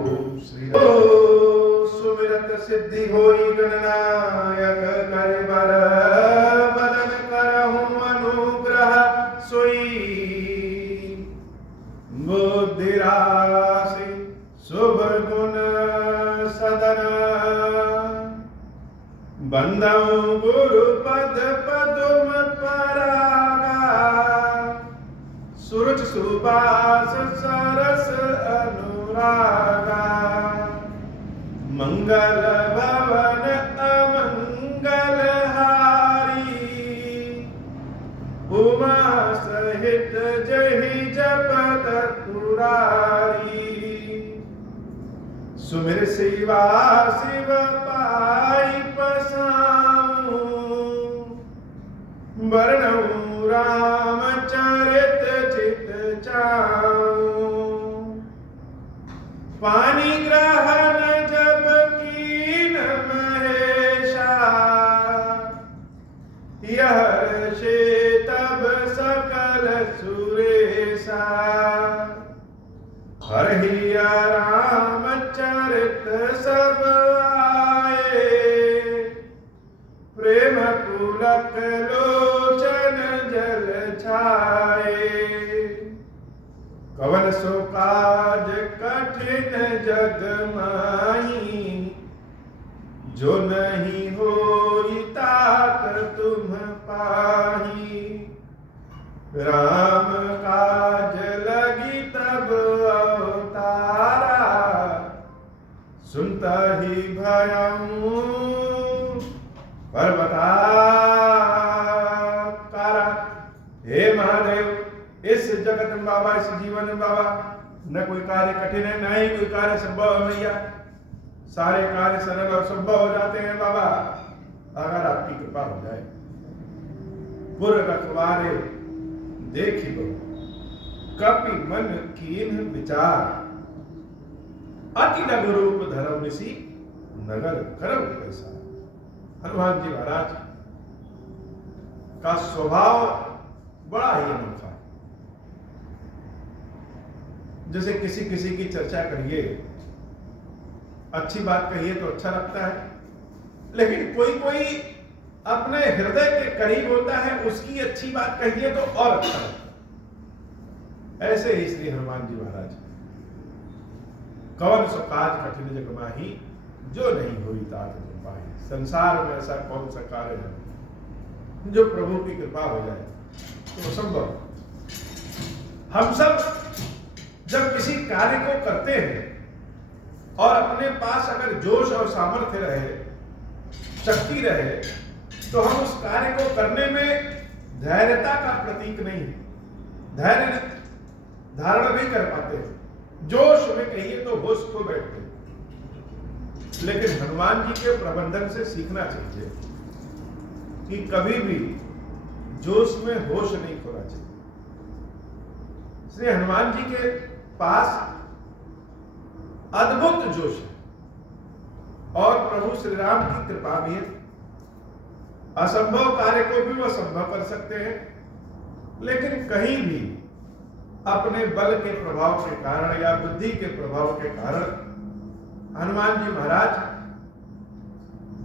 श्री सुमिरत सिद्धि होई गणनायक कर बर बदन करहु अनुग्रह सोई बुद्धि राशि शुभ गुण सदन बंदौ गुरु पद पदुम परागा सूरज सुबास सरस अनुरागा मंगल भवन अमंगल हारी उमा सहित जहि जपत पुरारी सुमिर शिवा शिव पाई पसाऊं वर्णऊ राम चरित चित चाऊं पानी ग्रहण जब कीन महेशा यह ऋषि तब सकल सुरेशा हरहिया राम चरित सब आए प्रेम पुलक लोचन जल छाए कवन सो काज कठिन जग माही जो नहीं होई तात तुम पाही राम काज लगी तब अवतारा सुनता ही भयऊ पर्वताकारा। हे महादेव इस जगत में बाबा इस जीवन में बाबा न कोई कार्य कठिन है न ही कोई कार्य संभव है भैया सारे कार्य सरल और संभव हो जाते हैं बाबा अगर आपकी कृपा हो जाए पुर रखवारे देखी बो कपि मन कीन विचार अति नगर रूप धर्म ऋषि नगर करम पैसा। हनुमान जी महाराज का स्वभाव बड़ा ही अनोखा है। जैसे किसी किसी की चर्चा करिए अच्छी बात कहिए तो अच्छा लगता है लेकिन कोई कोई अपने हृदय के करीब होता है उसकी अच्छी बात कहिए तो और अच्छा लगता है। ऐसे ही श्री हनुमान जी महाराज कौन सो काज कठिन जग माही जो नहीं हुई तात तुम पाही। संसार में ऐसा कौन सा कार्य है जो प्रभु की कृपा हो जाए तो संभव। हम सब जब किसी कार्य को करते हैं और अपने पास अगर जोश और सामर्थ्य रहे शक्ति रहे तो हम उस कार्य को करने में धैर्यता का प्रतीक नहीं धैर्य धारण नहीं कर पाते जोश में कहिए तो होश खो बैठते। लेकिन हनुमान जी के प्रबंधन से सीखना चाहिए कि कभी भी जोश में होश नहीं खोना चाहिए। श्री हनुमान जी के पास अद्भुत जोश है और प्रभु श्री राम की कृपा भी है। असंभव कार्य को भी वह संभव कर सकते हैं लेकिन कहीं भी अपने बल के प्रभाव के कारण या बुद्धि के प्रभाव के कारण हनुमान जी महाराज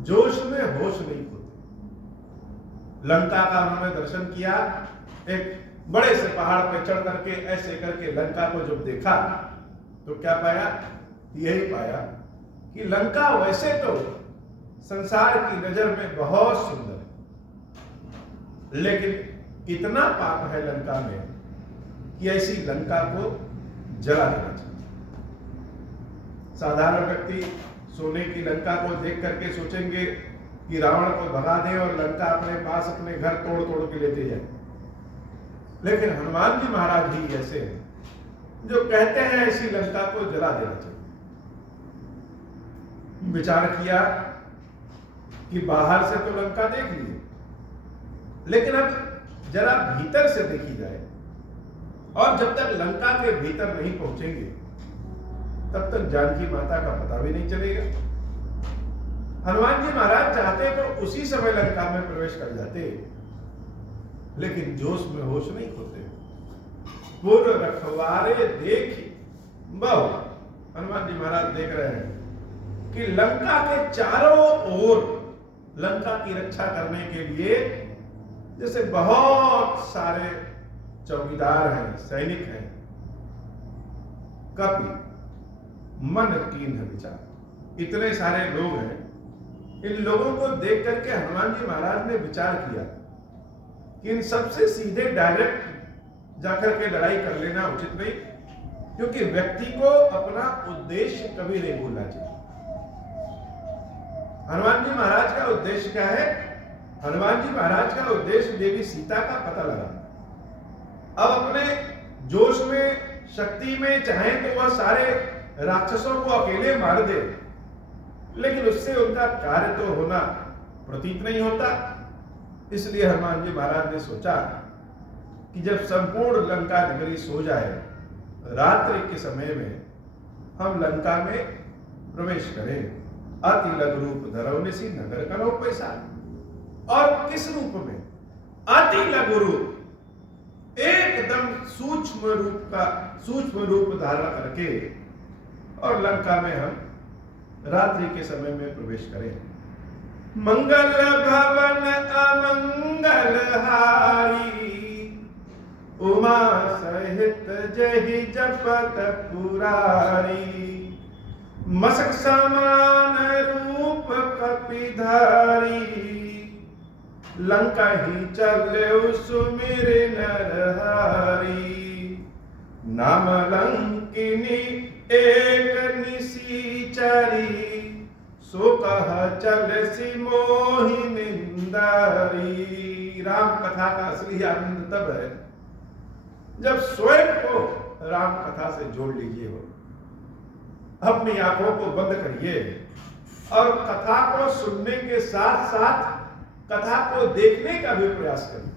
जोश में होश नहीं खोते। लंका का उन्होंने दर्शन किया एक बड़े से पहाड़ पर चढ़ करके ऐसे करके लंका को जब देखा तो क्या पाया यही पाया कि लंका वैसे तो संसार की नजर में बहुत सुंदर है लेकिन इतना पाप है लंका में कि ऐसी लंका को जला देना चाहिए। साधारण व्यक्ति सोने की लंका को देख करके सोचेंगे कि रावण को भगा दें और लंका अपने पास अपने घर तोड़ तोड़ के लेते जाए लेकिन हनुमान जी महाराज ही ऐसे हैं जो कहते हैं ऐसी लंका को जला देना चाहिए। विचार किया कि बाहर से तो लंका देख लिए लेकिन अब जरा भीतर से देखी जाए और जब तक लंका के भीतर नहीं पहुंचेंगे तब तक जानकी माता का पता भी नहीं चलेगा। हनुमान जी महाराज चाहते तो उसी समय लंका में प्रवेश कर जाते लेकिन जोश में होश नहीं खोते। पुर रखवारे देखी बहु हनुमान जी महाराज देख रहे हैं कि लंका के चारों ओर लंका की रक्षा करने के लिए जैसे बहुत सारे चौकीदार हैं, सैनिक हैं। कपि मन कीन विचार, इतने सारे लोग हैं। इन लोगों को देख करके हनुमान जी महाराज ने विचार किया कि इन सबसे सीधे डायरेक्ट जाकर के लड़ाई कर लेना उचित नहीं, क्योंकि व्यक्ति को अपना उद्देश्य कभी नहीं भूलना चाहिए। हनुमान जी महाराज का उद्देश्य क्या है? हनुमान जी महाराज का उद्देश्य देवी सीता का पता लगाना। अब अपने जोश में, शक्ति में चाहे तो वह सारे राक्षसों को अकेले मार दे, लेकिन उससे उनका कार्य तो होना प्रतीत नहीं होता। इसलिए हनुमान जी महाराज ने सोचा कि जब संपूर्ण लंका नगरी सो जाए, रात्रि के समय में हम लंका में प्रवेश करें। अति लघु रूप धरौ निसी नगर करो पैसा। और किस रूप में? अति लघु रूप, एकदम सूक्ष्म रूप धारण करके और लंका में हम रात्रि के समय में प्रवेश करें। मंगल भवन अमंगल हारी, उमा सहित जहि जपत पुरारी। मसक समान रूप कपिधारी, लंका ही चले सुमिर नरहारी। नाम लंकिनी एक निसीचरी, सो कह चल सी मोहि निंदारी। राम कथा का असली आनंद तब है जब स्वयं को राम कथा से जोड़ लीजिए हो। अपनी आंखों को बंद करिए और कथा को सुनने के साथ साथ कथा को देखने का भी प्रयास करिए।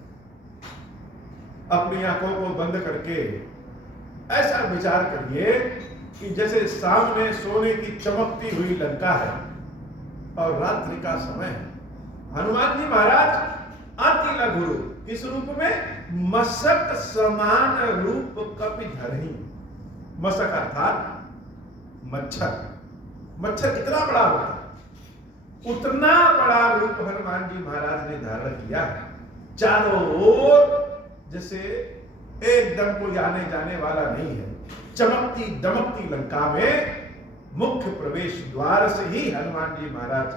अपनी आंखों को बंद करके ऐसा विचार करिए कि जैसे सामने सोने की चमकती हुई लंका है और रात्रि का समय है। हनुमान जी महाराज अति लघु रूप, किस रूप में? मशक समान रूप कपिधरहि। मशक अर्थात मच्छर। मच्छर कितना बड़ा होता है, उतना बड़ा रूप हनुमान जी महाराज ने धारण किया। चारों ओर जैसे एकदम कोई आने जाने वाला नहीं है। चमकती दमकती लंका में मुख्य प्रवेश द्वार से ही हनुमान जी महाराज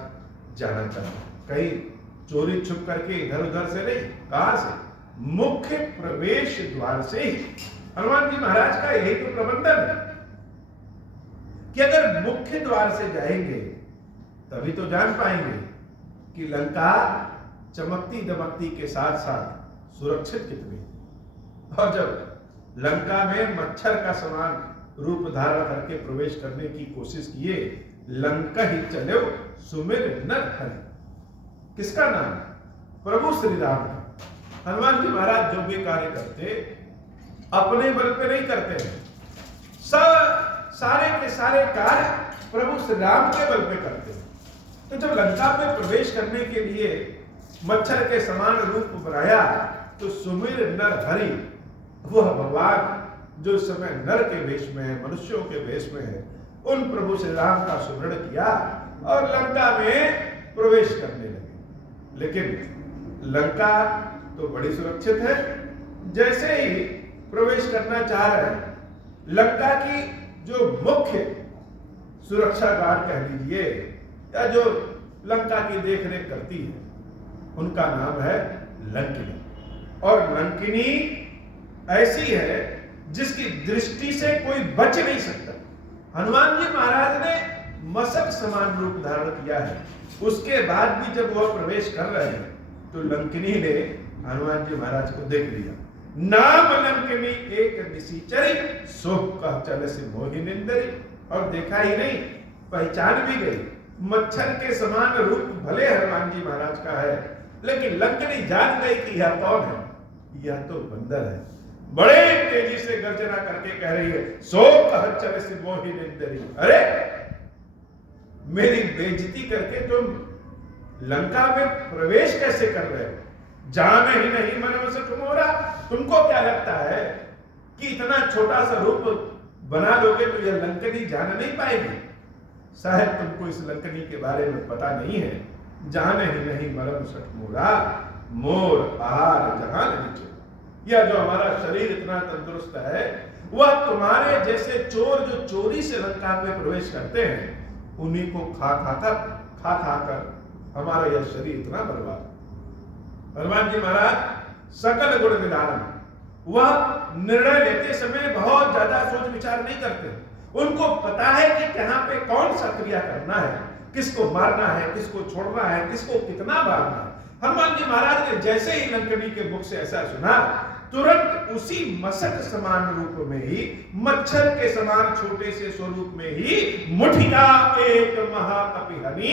जाना चाहते। कहीं चोरी छुप करके इधर उधर से नहीं, कहां से? मुख्य प्रवेश द्वार से ही। हनुमान जी महाराज का यही तो प्रबंधन है कि अगर मुख्य द्वार से जाएंगे तभी तो जान पाएंगे कि लंका चमकती दमकती के साथ साथ सुरक्षित कितनी। और जब लंका में मच्छर का समान रूप धारण करके प्रवेश करने की कोशिश किए, लंका ही चले सुमिर नर हरि। किसका नाम? प्रभु श्री राम का। हनुमान जी महाराज जो भी कार्य करते अपने बल पे नहीं करते हैं, सारे के सारे कार्य प्रभु श्री राम के बल पे करते हैं। तो जब लंका में प्रवेश करने के लिए मच्छर के समान रूप बनाया तो सुमिर नर हरि, वह भगवान जो इस समय नर के वेश में है, मनुष्यों के वेश में है, उन प्रभु श्री राम का सुमरण किया और लंका में प्रवेश करने लगे। लेकिन लंका तो बड़ी सुरक्षित है। जैसे ही प्रवेश करना चाह रहे हैं, लंका की जो मुख्य सुरक्षा गार्ड कह लीजिए या जो लंका की देखरेख करती है, उनका नाम है लंकिनी। और लंकिनी ऐसी है जिसकी दृष्टि से कोई बच नहीं सकता। हनुमान जी महाराज ने मशक समान रूप धारण किया है, उसके बाद भी जब वह प्रवेश कर रहे हैं तो लंकिनी ने हनुमान जी महाराज को देख लिया। नाम लंकिनी एक निसीचरी, सो कह चल से मोहि निंदरी। और देखा ही नहीं, पहचान भी गई। मच्छर के समान रूप भले हनुमान जी महाराज का है, लेकिन लंकिनी जान गई कि यह कौन है। यह तो बंदर है। बड़े तेजी से गर्जना करके कह रही है, सो कह चल से मोहि निंदरी। अरे मेरी बेइज्जती करके तुम लंका में प्रवेश कैसे कर रहे हो? जान ही नहीं मन से तुम हो रहा। तुमको क्या लगता है कि इतना छोटा सा रूप बना लोगे तो यह लंकनी जान नहीं पाएगी। शायद तुमको इस लंकनी के बारे में पता नहीं है। जाने ही नहीं मरम सठ मोरा, मोर आहार जहां नीचे। यह जो हमारा शरीर इतना तंदुरुस्त है, वह तुम्हारे जैसे चोर जो चोरी से लंका में प्रवेश करते हैं, उन्हीं को खा कर हमारा यह शरीर इतना बर्बाद। हनुमान जी महाराज सकल गुण निधान, वह निर्णय लेते समय बहुत ज्यादा सोच विचार नहीं करते। उनको पता है कि कहां पे कौन सा क्रिया करना है, किसको मारना है, किसको छोड़ना है, किसको कितना मारना है। हनुमान जी महाराज ने जैसे ही लंकनी के मुख से ऐसा सुना, तुरंत उसी मशक समान रूप में ही, मच्छर के समान छोटे से स्वरूप में ही, मुठिका एक महाकपिहनी,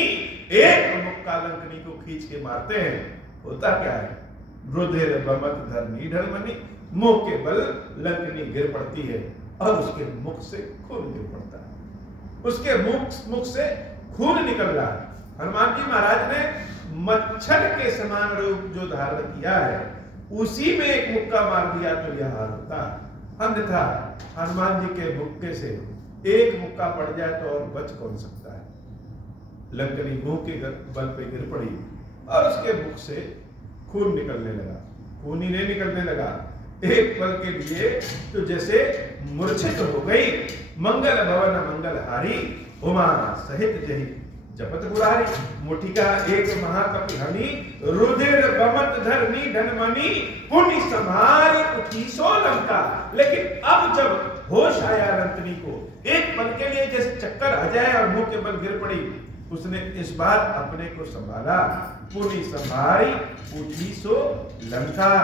एक मुक्का लंकनी को खींच के मारते हैं। होता क्या है, रुधिर बमत धरनी ढलमनी, मुंह के बल लंकनी गिर पड़ती है और उसके मुख से खून गिर पड़ता है। उसके मुख से खून निकल रहा है। हनुमान जी महाराज ने मच्छर के समान रूप जो धारण किया है, उसी में एक मुक्का मार दिया तो यह हाल होता है। अन्यथा हनुमान जी के मुक्के से एक मुक्का पड़ जाए तो और बच कौन सकता है। लंकनी मुंह के बल पे गिर पड़ी और उसके मुख से खून निकलने लगा। खून ही नहीं निकलने लगा, एक पल के लिए तो जैसे मूर्छित हो गई। मंगल भवन मंगलहारी, उमा सहित जही जपत मुरारी। मुठिका एक महाकपिहनी, रुधिर बमत धरनी धनमनी, पुण्य संभारी उठी सो लंका। लेकिन अब जब होश आया लंकनी को, एक पल के लिए जैसे चक्कर आ जाए और मुंह के बल गिर पड़ी, उसने इस बार अपने को संभाला। पुनि संभारी उठी सो लंका,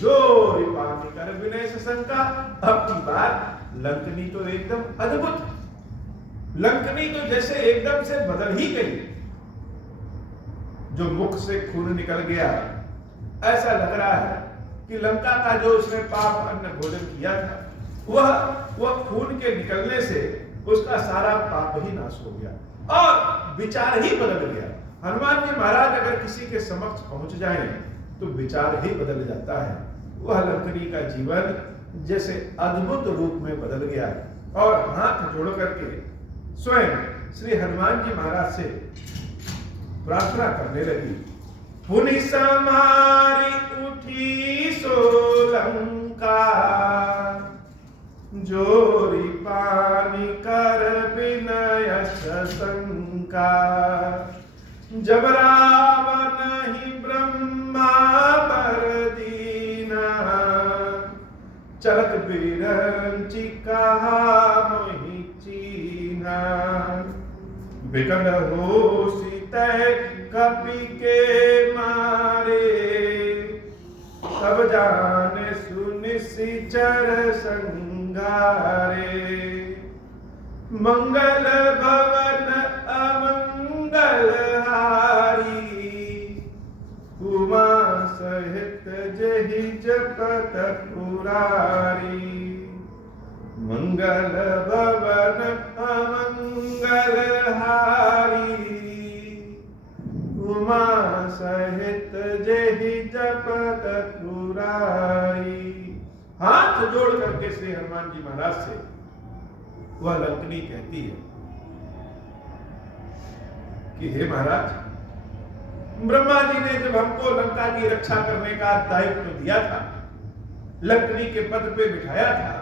जो रिपानी कर विनय से शंका। अब की बात लंकनी तो एकदम अद्भुत, लंकनी तो जैसे एकदम से बदल ही गई। जो मुख से खून निकल गया, ऐसा लग रहा है कि लंका का जो उसने पाप अन्न भोजन किया था, वह खून के निकलने से उसका सारा पाप ही नाश हो गया और विचार ही बदल गया। हनुमान जी महाराज अगर किसी के समक्ष पहुंच जाएं तो विचार ही बदल जाता है। वह लंकनी का जीवन जैसे अद्भुत रूप में बदल गया और हाथ जोड़ करके स्वयं श्री हनुमान जी महाराज से प्रार्थना करने लगी। पुनि समारी उठी सो लंका, जोरी पानी कर विनय शंका। जब रावण ही ब्रह्मा पर दीना, चलत बिरंची कहा मोहि चीना। बिकट हो सीतै कपि के मारे, तब जाने सुनिश्चर संगारे। मंगल भवन अमंगल हारी, उमा सहित जहि जपत पुरारी। मंगल भवन अमंगल हारी, उमा सहित जहि जपत पुरारी। हाथ जोड़ करके श्री हनुमान जी महाराज से वह लंकनी कहती है कि हे महाराज, ब्रह्मा जी ने जब हमको लंका की रक्षा करने का दायित्व दिया था, लंकनी के पद पे बिठाया था,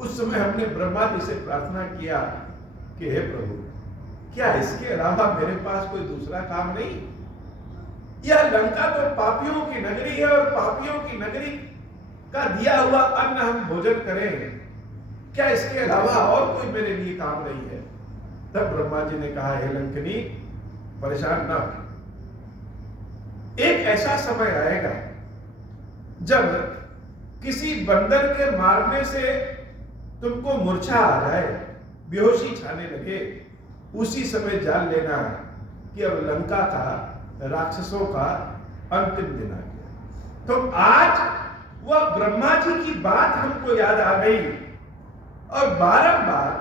उस समय हमने ब्रह्मा जी से प्रार्थना किया कि हे प्रभु, क्या इसके अलावा मेरे पास कोई दूसरा काम नहीं? यह लंका तो पापियों की नगरी है और पापियों की नगरी का दिया हुआ अन्न हम भोजन करें, क्या इसके अलावा और कोई मेरे लिए काम नहीं है? तब ब्रह्मा जी ने कहा, हे लंकनी, परेशान ना हो। एक ऐसा समय आएगा जब किसी बंदर के मारने से तुमको मूर्छा आ जाए, बेहोशी छाने लगे, उसी समय जान लेना कि अब लंका का, राक्षसों का अंतिम दिन आ गया। तो आज वह ब्रह्मा जी की बात हमको याद आ गई और बारंबार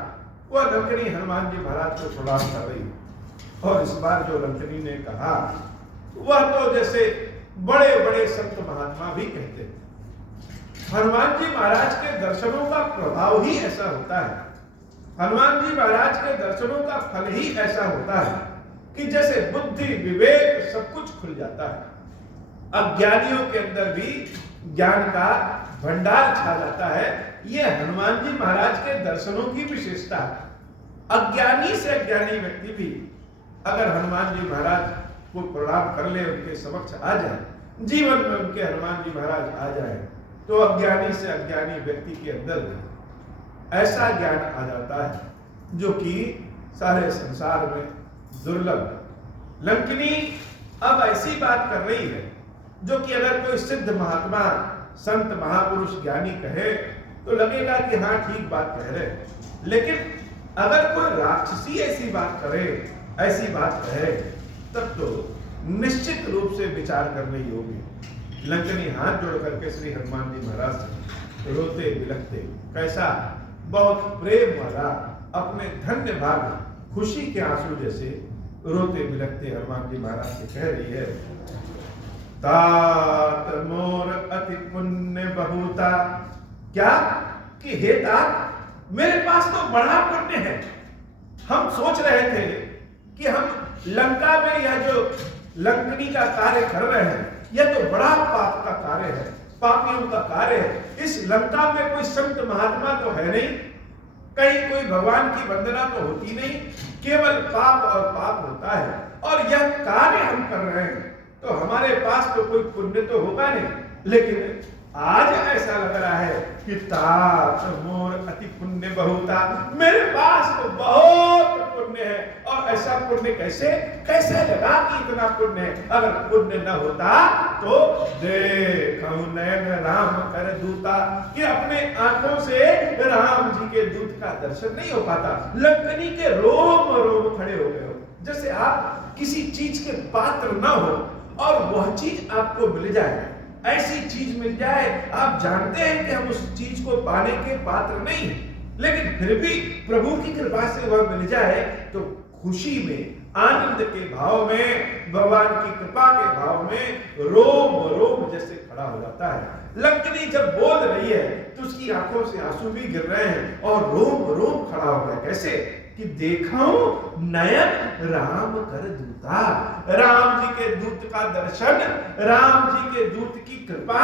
वह लंकनी हनुमान जी महाराज को प्रणाम कर रही। और इस बार जो लंकनी ने कहा, वह तो जैसे बड़े बड़े संत महात्मा भी कहते हैं। हनुमान जी महाराज के दर्शनों का प्रभाव ही ऐसा होता है हनुमान जी महाराज के दर्शनों का फल ही ऐसा होता है कि जैसे बुद्धि विवेक सब कुछ खुल जाता है। अज्ञानियों के अंदर भी ज्ञान का भंडार छा जाता है। यह हनुमान जी महाराज के दर्शनों की विशेषता है। अज्ञानी से अज्ञानी व्यक्ति भी अगर हनुमान जी महाराज को प्रणाम कर ले, उनके समक्ष आ जाए, जीवन में उनके हनुमान जी महाराज आ जाए, तो अज्ञानी से अज्ञानी व्यक्ति के अंदर भी ऐसा ज्ञान आ जाता है जो कि सारे संसार में दुर्लभ है। लंकिनी अब ऐसी बात कर रही है जो कि अगर कोई सिद्ध महात्मा संत महापुरुष ज्ञानी कहे तो लगेगा कि हाँ ठीक बात कह रहे, लेकिन अगर कोई राक्षसी ऐसी बात करे, ऐसी बात कहे, तब तो निश्चित रूप से विचार करने योग्य। लंकिनी हाथ जोड़ करके श्री हनुमान जी महाराज से रोते बिलखते, कैसा बहुत प्रेम वाला, अपने धन्य भाग खुशी के आंसू जैसे रोते बिलखते हनुमान जी महाराज से कह रही है, तात मोर अति पुण्य बहुता। क्या कि हे तात, मेरे पास तो बड़ा पुण्य है। हम सोच रहे थे कि हम लंका में यह जो लंकनी का कार्य कर रहे हैं, यह तो बड़ा पाप का कार्य है, पापियों का कार्य है। इस लंका में कोई संत महात्मा तो है नहीं, कहीं कोई भगवान की वंदना तो होती नहीं, केवल पाप और पाप होता है। और यह कार्य हम कर रहे हैं तो हमारे पास तो कोई पुण्य तो होगा नहीं, लेकिन आज ऐसा लग रहा है कि तात मोर अति पुण्य बहुता, मेरे पास तो बहुत पुण्य है। और ऐसा पुण्य कैसे लगा कि इतना पुण्य है? अगर पुण्य न होता तो देखूं नयन राम कर दूता, कि अपने आंखों से राम जी के दूत का दर्शन नहीं हो पाता। लंकनी के रोम रोम खड़े हो गए हो, जैसे आप किसी चीज के पात्र न हो और वह चीज आपको मिल जाए, ऐसी चीज मिल जाए। आप जानते हैं कि हम उस चीज को पाने के पात्र नहीं हैं, लेकिन फिर भी प्रभु की कृपा से वह मिल जाए तो खुशी में, आनंद के भाव में, भगवान की कृपा के भाव में रोम रोम जैसे खड़ा हो जाता है। लंकनी जब बोल रही है तो उसकी आंखों से आंसू भी गिर रहे हैं और रोम रोम खड़ा हो गया। कैसे कि देखो नयन राम कर दूता, राम जी के दूत का दर्शन, राम जी के दूत की कृपा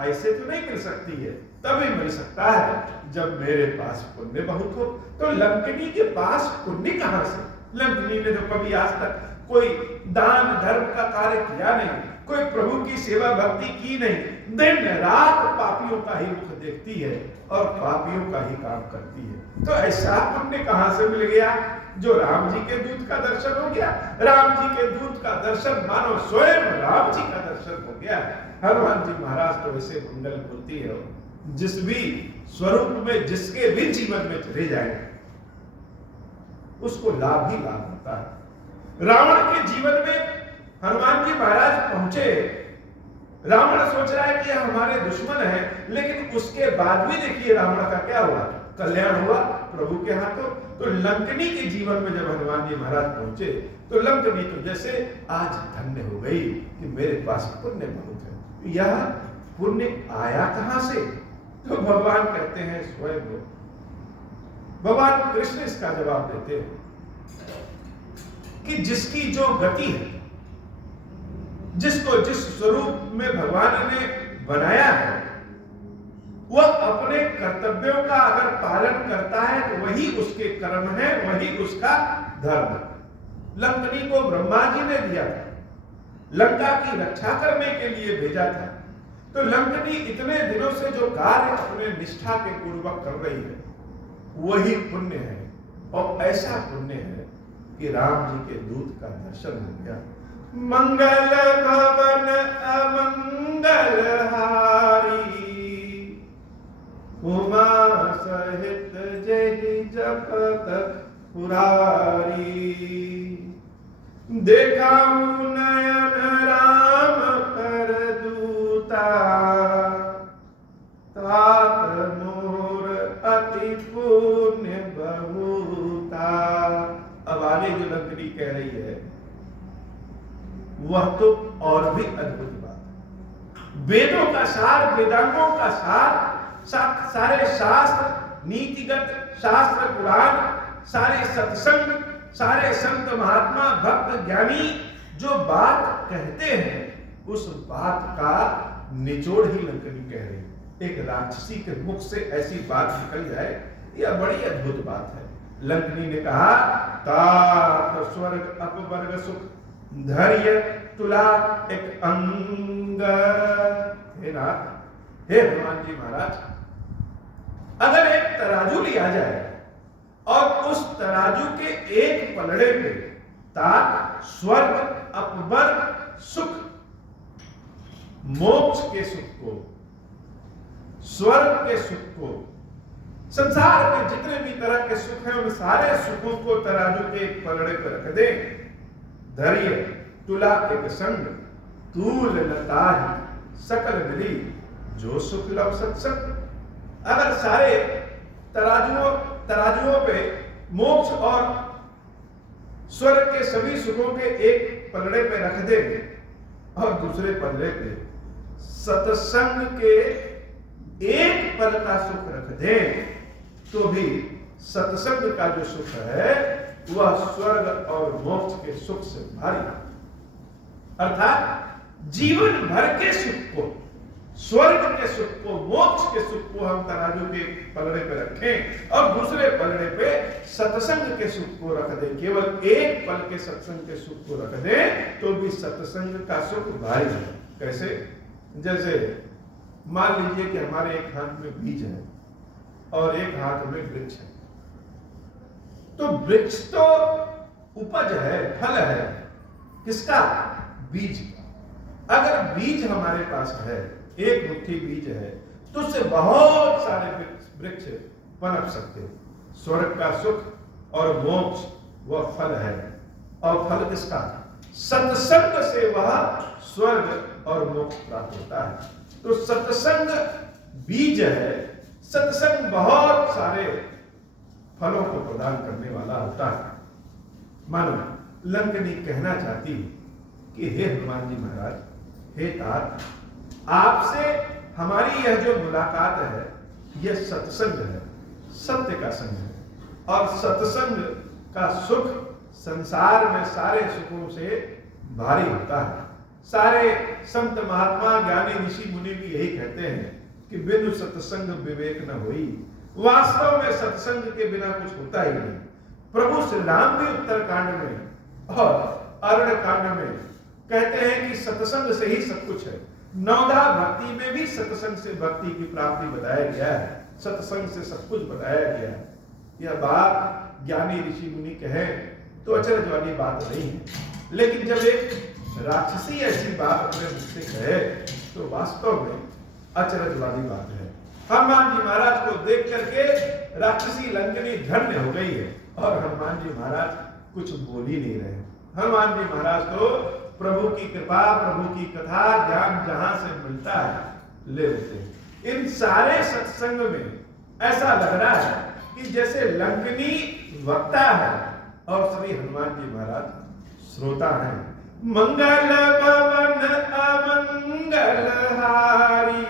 ऐसे तो नहीं मिल सकती है, तभी मिल सकता है जब मेरे पास पुण्य बहुत हो। तो लंकनी के पास पुण्य कहां से? लंकनी ने तो कभी आज तक कोई दान धर्म का कार्य किया नहीं, कोई प्रभु की सेवा भक्ति की नहीं, दिन रात पापियों का ही मुख देखती है और पापियों का ही काम करती है। तो ऐसा पुण्य कहां से मिल गया जो राम जी के दूत का दर्शन हो गया? राम जी के दूत का दर्शन मानो स्वयं राम जी का दर्शन हो गया। हनुमान जी महाराज तो ऐसे मंगल मूर्ति है, जिस भी स्वरूप में जिसके भी जीवन में चले जाए उसको लाभ ही लाभ होता है। रावण के जीवन में हनुमान जी महाराज पहुंचे, रावण सोच रहा है कि यह हमारे दुश्मन है, लेकिन उसके बाद भी देखिए रावण का क्या हुआ, कल्याण हुआ प्रभु के हाथों। तो लंकनी के जीवन में जब हनुमान जी महाराज पहुंचे तो लंकनी तो जैसे आज धन्य हो गई कि मेरे पास पुण्य बहुत है। यह पुण्य आया कहां से? तो भगवान कहते हैं स्वयं, भगवान कृष्ण इसका जवाब देते हैं कि जिसकी जो गति है, जिसको जिस स्वरूप में भगवान ने बनाया है, वह अपने कर्तव्यों का अगर पालन करता है तो वही उसके कर्म है, वही उसका धर्म है। लंकनी को ब्रह्मा जी ने दिया था, लंका की रक्षा करने के लिए भेजा था। तो लंकनी इतने दिनों से जो कार्य अपने निष्ठा के पूर्वक कर रही है वही पुण्य है। और ऐसा पुण्य है कि राम जी के दूत का दर्शन हो गया। मंगल भवन अमंगल हारी, उमा सहित जय जपत पुरारी। देखा नयन राम कर दूता, तात मोर अति पुण्य बहुता। अब आगे जो लंकनी कह रही है वह तो और भी अद्भुत बात है। वेदों का सार, वेदांगों का सार, सारे शास्त्र नीतिगत शास्त्र पुराण, सारे सत्संग, सारे संत महात्मा भक्त ज्ञानी जो बात कहते हैं उस बात का निचोड़ ही लंकनी कह रही है। एक राक्षसी के मुख से ऐसी बात निकल जाए, यह बड़ी अद्भुत बात है। लंकनी ने कहा, तात स्वर्ग अपवर्ग सुख धैर्य तुला एक अंग। हे नाथ, हे हनुमान जी महाराज, अगर एक तराजू लिया जाए और उस तराजू के एक पलड़े पे तात स्वर्ग अपवर्ग सुख, मोक्ष के सुख को, स्वर्ग के सुख को, संसार में जितने भी तरह के सुख हैं उन सारे सुखों को तराजू के एक पलड़े पर रख दे, धैर्य तुला एक संग, तूल लताहि सकल मिली जो सुख लव सत्संग। अगर सारे तराजुओं पे मोक्ष और स्वर्ग के सभी सुखों के एक पलड़े पे रख दे और दूसरे पलड़े पे सत्संग के एक पल का सुख रख दे, तो भी सत्संग का जो सुख है वह स्वर्ग और मोक्ष के सुख से भारी। अर्थात जीवन भर के सुख को, स्वर्ग के सुख को, मोक्ष के सुख को हम तराजू के पलड़े पे रखें और दूसरे पलड़े पे सत्संग के सुख को रख दें, केवल एक पल के सत्संग के सुख को रख दें, तो भी सत्संग का सुख भारी है। कैसे? जैसे मान लीजिए कि हमारे एक हाथ में बीज है और एक हाथ में वृक्ष है, तो वृक्ष तो उपज है, फल है, किसका? बीज का। अगर बीज हमारे पास है, एक मुट्ठी बीज है, तो उससे बहुत सारे वृक्ष पनप सकते हैं। स्वर्ग का सुख और मोक्ष वह फल है, और फल किसका? सत्संग से वह स्वर्ग और मोक्ष प्राप्त होता है। तो सत्संग बीज है, सत्संग बहुत सारे फलों को प्रदान करने वाला होता है। मानो लंकनी कहना चाहती कि हे हनुमान जी महाराज, हे तात, आपसे हमारी यह जो मुलाकात है यह सत्संग है, सत्य का संग है, और सत्संग का सुख संसार में सारे सुखों से भारी होता है। सारे संत महात्मा ज्ञानी ऋषि मुनि भी यही कहते हैं कि बिनु सत्संग विवेक न होई। वास्तव में सत्संग के बिना कुछ होता ही नहीं। प्रभु श्री राम भी उत्तर कांड में और अरण्य कांड में कहते हैं कि सत्संग से ही सब कुछ है। नवधा भक्ति में भी सत्संग से भक्ति की प्राप्ति बताया गया है, सत्संग से सब कुछ बताया गया है। यह बात ज्ञानी ऋषि मुनि कहे तो अचरज वाली बात नहीं है, लेकिन जब एक राक्षसी ऐसी बात अपने मुख से कहे तो वास्तव में अचरज वाली बात है। हनुमान जी महाराज को देख करके राक्षसी लंकनी धन्य हो गई है, और हनुमान जी महाराज कुछ बोल ही नहीं रहे। हनुमान जी महाराज तो प्रभु की कृपा, प्रभु की कथा ज्ञान जहां से मिलता है ले लेते हैं। इन सारे सत्संग में ऐसा लग रहा है कि जैसे लंकनी वक्ता है और श्री हनुमान जी महाराज श्रोता हैं। मंगल भवन अमंगल हारी,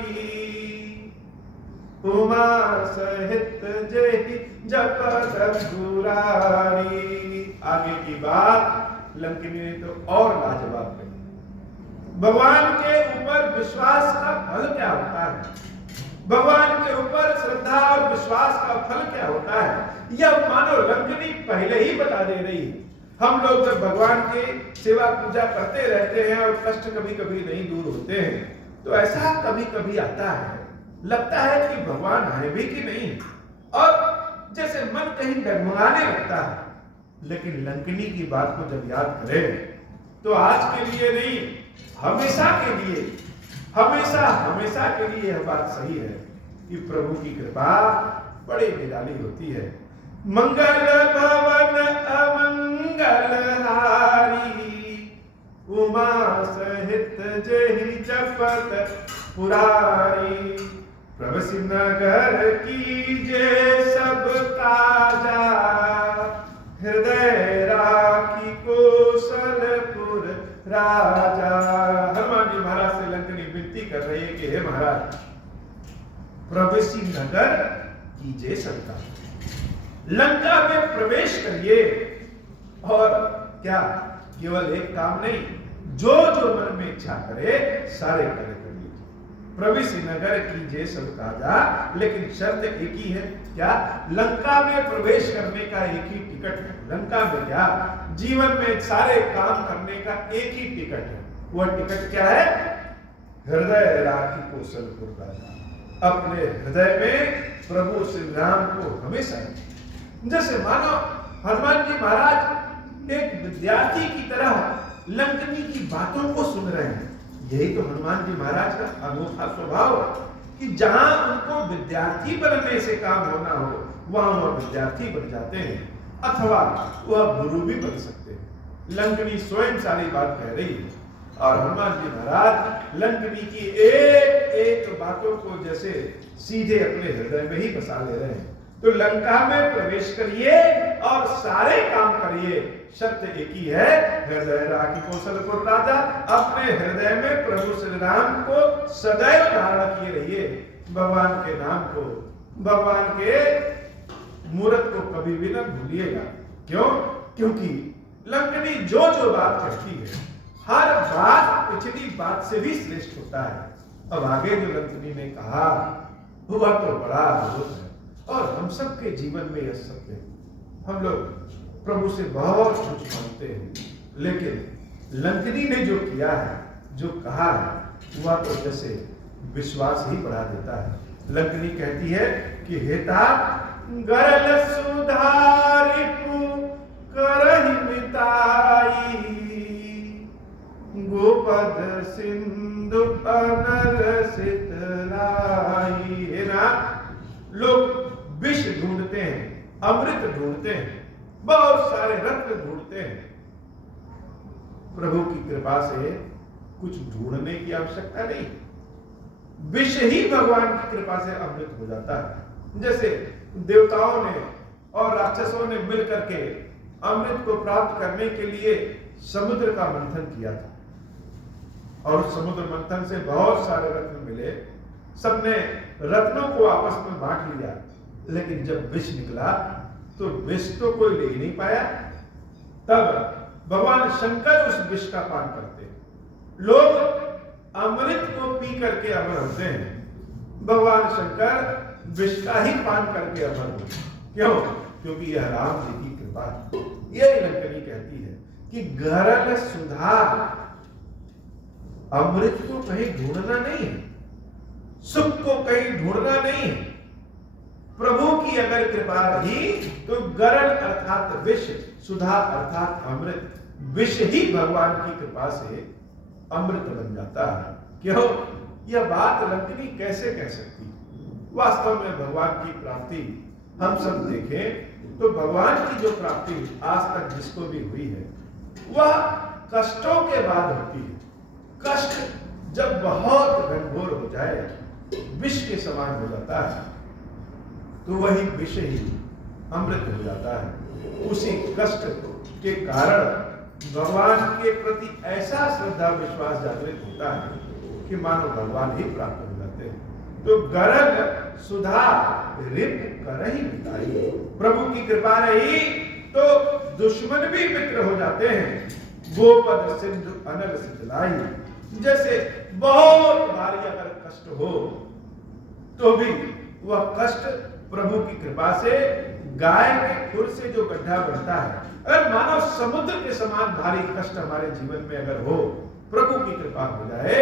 उमा सहित जय जपत दुरारी। आगे की बात लंकिनी ने तो और लाजवाब कही। भगवान के ऊपर विश्वास का फल क्या होता है, भगवान के ऊपर श्रद्धा और विश्वास का फल क्या होता है, यह मानो लंकिनी पहले ही बता दे रही है। हम लोग जब भगवान की सेवा पूजा करते रहते हैं और कष्ट कभी कभी नहीं दूर होते हैं, तो ऐसा कभी कभी आता है, लगता है कि भगवान आए भी कि नहीं, और जैसे मन कहीं डगमगाने लगता है। लेकिन लंकिनी की बात को जब याद करें तो आज के लिए नहीं, हमेशा के लिए, हमेशा के लिए यह बात सही है कि प्रभु की कृपा बड़ी निराली होती है। मंगल भवन अमंगल हारी, उमा सहित जहि जपत पुरारी। प्रभु नगर कीजे सब काजा, हृदय राखी कौशलपुर राजा। हनुमान जी महाराज से लंकनी विनती कर रही है कि हे महाराज, प्रवेशी नगर कीजिए सबका, लंका में प्रवेश करिए और क्या केवल एक काम नहीं, जो जो मन में इच्छा करे सारे कार्य करिए। प्रवेश नगर कीजिए सब काजा, लेकिन शर्त एक ही है, क्या? लंका में प्रवेश करने का एक ही टिकट है। लंका में क्या? जीवन में सारे काम करने का एक ही टिकट है। वह टिकट क्या है? हृदय राखी कौशलपुर राजा, अपने हृदय में प्रभु श्री राम को हमेशा। जैसे मानो हनुमान जी महाराज एक विद्यार्थी की तरह लंकनी की बातों को सुन रहे हैं। यही तो हनुमान जी महाराज का अनोखा स्वभाव है कि जहां उनको विद्यार्थी बनने से काम होना हो, वहां वह विद्यार्थी बन जाते हैं, अथवा वह गुरु भी बन सकते हैं। लंकनी स्वयं सारी बात कह रही है और हनुमान जी महाराज लंकनी की एक एक बातों को जैसे सीधे अपने हृदय में ही बसा ले रहे हैं। तो लंका में प्रवेश करिए और सारे काम करिए, शर्त एक ही है, हृदय राखी कौशलपुर राजा, अपने हृदय में प्रभु श्री राम को सदैव धारण किए रहिए। भगवान के नाम को, भगवान के मूर्त को कभी भी न भूलिएगा। क्यों? क्योंकि लंकनी जो जो बात कहती है, हर बात पिछली बात से भी श्रेष्ठ होता है। अब आगे जो लंकनी ने कहा हुआ तो बड़ा अद्भुत है और हम सबके जीवन में यह सत्य है। हम लोग प्रभु से बहुत कुछ मांगते हैं, लेकिन लंकनी ने जो किया है, जो कहा है, वह तो जैसे विश्वास ही बढ़ा देता है। लंकनी कहती है कि हेता गरल सुधारिपु करहि मिताई, गोपद सिंधु अनल सितलाई। है ना, लोग विष ढूंढते हैं, अमृत ढूंढते हैं, बहुत सारे रत्न ढूंढते हैं। प्रभु की कृपा से कुछ ढूंढने की आवश्यकता नहीं, विष ही भगवान की कृपा से अमृत हो जाता है। जैसे देवताओं ने और राक्षसों ने मिलकर के अमृत को प्राप्त करने के लिए समुद्र का मंथन किया था और समुद्र मंथन से बहुत सारे रत्न मिले। सबने रत्नों को आपस में बांट लिया, लेकिन जब विष निकला तो विष तो कोई ले ही नहीं पाया। तब भगवान शंकर उस विष का पान करते हैं। लोग अमृत को पी करके अमर होते हैं, भगवान शंकर विष का ही पान करके अमर होते हैं। क्यों? क्योंकि यह राम जी की कृपा है। यह लंकनी कहती है कि गरल सुधा, अमृत को कहीं ढूंढना नहीं है, सुख को कहीं ढूंढना नहीं है। प्रभु की अगर कृपा रही तो गरल अर्थात विष, सुधा अर्थात अमृत, विष ही भगवान की कृपा से अमृत बन जाता है। क्यों? यह बात लंकनी कैसे कह सकती? वास्तव में भगवान की प्राप्ति हम सब देखें तो भगवान की जो प्राप्ति आज तक जिसको भी हुई है, वह कष्टों के बाद होती है। कष्ट जब बहुत घनघोर हो जाए, विष के समान हो जाता है, तो वही विष ही अमृत हो जाता है। उसी कष्ट के कारण भगवान के प्रति ऐसा श्रद्धा विश्वास जागृत होता है कि मानो भगवान ही प्राप्त हो जाते हैं। तो गरल सुधा रिप करहि मिताई, प्रभु की कृपा रही तो दुश्मन भी मित्र हो जाते हैं। गोपद सिंधु अनल सितलाई, जैसे बहुत भारी अगर कष्ट हो तो भी वह कष्ट प्रभु की कृपा से गाय के खुर से जो गड्ढा बनता है, अगर मानो समुद्र के समान भारी कष्ट हमारे जीवन में अगर हो, प्रभु की कृपा हो जाए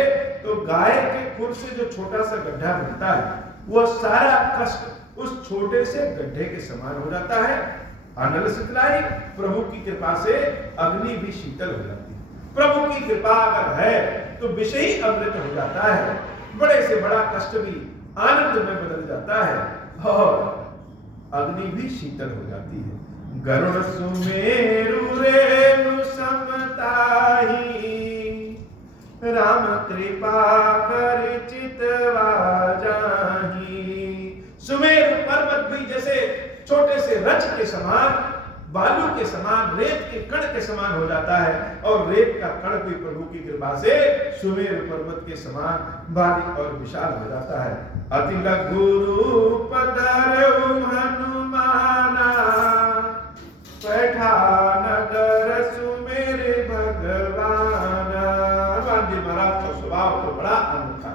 तो गाय के खुर से जो छोटा सा गड्ढा बनता है, वह सारा कष्ट उस छोटे से गड्ढे के समान हो जाता है। अनल सितलाई, प्रभु की कृपा से अग्नि भी शीतल हो जाती है। प्रभु की कृपा अगर है तो विषय ही अमृत हो जाता है, बड़े से बड़ा कष्ट भी आनंद में बदल जाता है और अग्नि भी शीतल हो जाती है। गरुड़ सुमेरु रेणु समताही, राम कृपा कर चितवा जाही। सुमेरु पर्वत भी जैसे छोटे से रच के समान बालू के समान, रेत के कण के समान हो जाता है, और रेत का कण भी प्रभु की कृपा से सुमेर पर्वत के समान भारी और विशाल हो जाता है। अति लघु रूप धरऊ हनुमाना, बैठा नगर सुमेर भगवान। हनुमान जी महाराज का स्वभाव तो बड़ा अनोखा।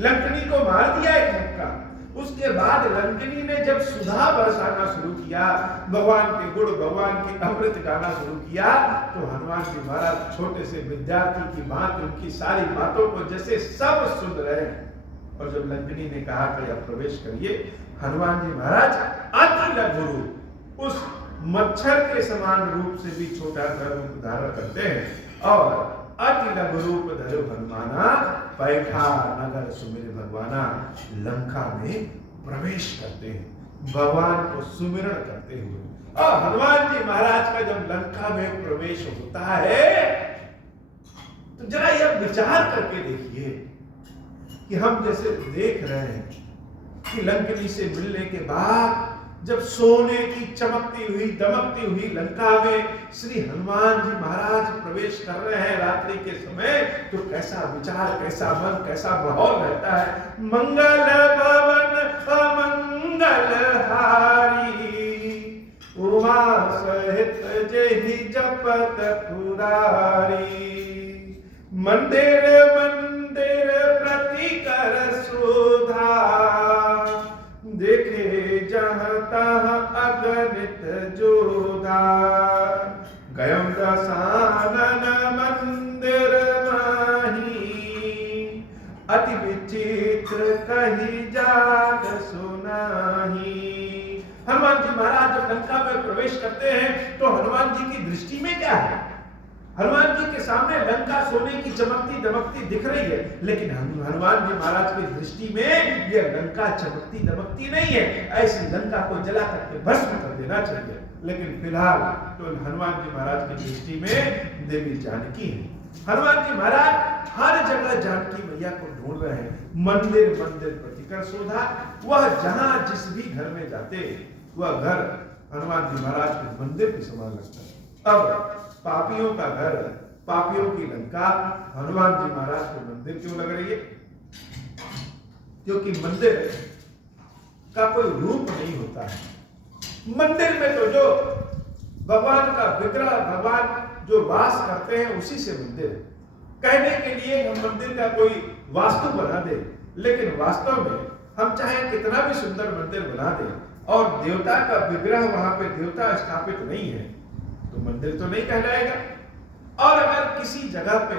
लंकनी को मार दिया एक मुक्का, उसके बाद लंकनी ने जब सुधा बरसाना शुरू किया, भगवान के गुण, भगवान की अमृत गाना शुरू किया, तो हनुमान जी महाराज छोटे से विद्यार्थी की बात, उनकी सारी बातों को जैसे सब सुन रहे हैं। और जब लंकनी ने कहा कि आप प्रवेश करिए, हनुमान जी महाराज अति लघु, उस मच्छर के समान रूप से भी छोटा सा रूप धारण करते हैं, और अति लघु रूप धरो हनुमाना, बैठा नगर सुमिर भगवाना, लंका में प्रवेश करते हैं भगवान को सुमिरण करते हुए। और हनुमान जी महाराज का जब लंका में प्रवेश होता है, तो जरा यह विचार करके देखिए कि हम जैसे देख रहे हैं कि लंकनी से मिलने के बाद जब सोने की चमकती हुई, दमकती हुई लंका में श्री हनुमान जी महाराज प्रवेश कर रहे हैं रात्रि के समय, तो कैसा विचार, कैसा मन, कैसा माहौल रहता है। मंगल भवन अमंगल हारी, उमा सहित जेहि जपत पुरारी। मंदिर मंदिर प्रति कर सुधा, देखे जहाँ तहाँ अगणित जोधा। गयम दसानन मंदिर माही, अति विचित्र कही जात सुनाही। हनुमान जी महाराज जब लंका में प्रवेश करते हैं, तो हनुमान जी की दृष्टि में क्या है? हनुमान जी के सामने लंका सोने की चमकती दमकती दिख रही है, लेकिन हनुमान जी महाराज की दृष्टि में यह लंका चमकती दमकती नहीं है। ऐसी लंका को जला करके भस्म कर देना चाहिए, लेकिन फिलहाल तो हनुमान जी महाराज की दृष्टि में देवी जानकी है। हनुमान जी महाराज हर जगह जानकी मैया को ढूंढ रहे हैं। मंदिर मंदिर प्रतिकर शोधा, वह जहां जिस भी घर में जाते, वह घर हनुमान जी महाराज के मंदिर के समान लगता है। अब पापियों का घर, पापियों की लंका हनुमान जी महाराज के मंदिर क्यों लग रही है? क्योंकि मंदिर का कोई रूप नहीं होता है। मंदिर में तो जो भगवान का विग्रह, भगवान जो वास करते हैं, उसी से मंदिर। कहने के लिए हम मंदिर का कोई वास्तु बना दे, लेकिन वास्तव में हम चाहे कितना भी सुंदर मंदिर बना दें और देवता का विग्रह वहां पे देवता स्थापित नहीं है, तो मंदिर तो नहीं कहलाएगा। और अगर किसी जगह पे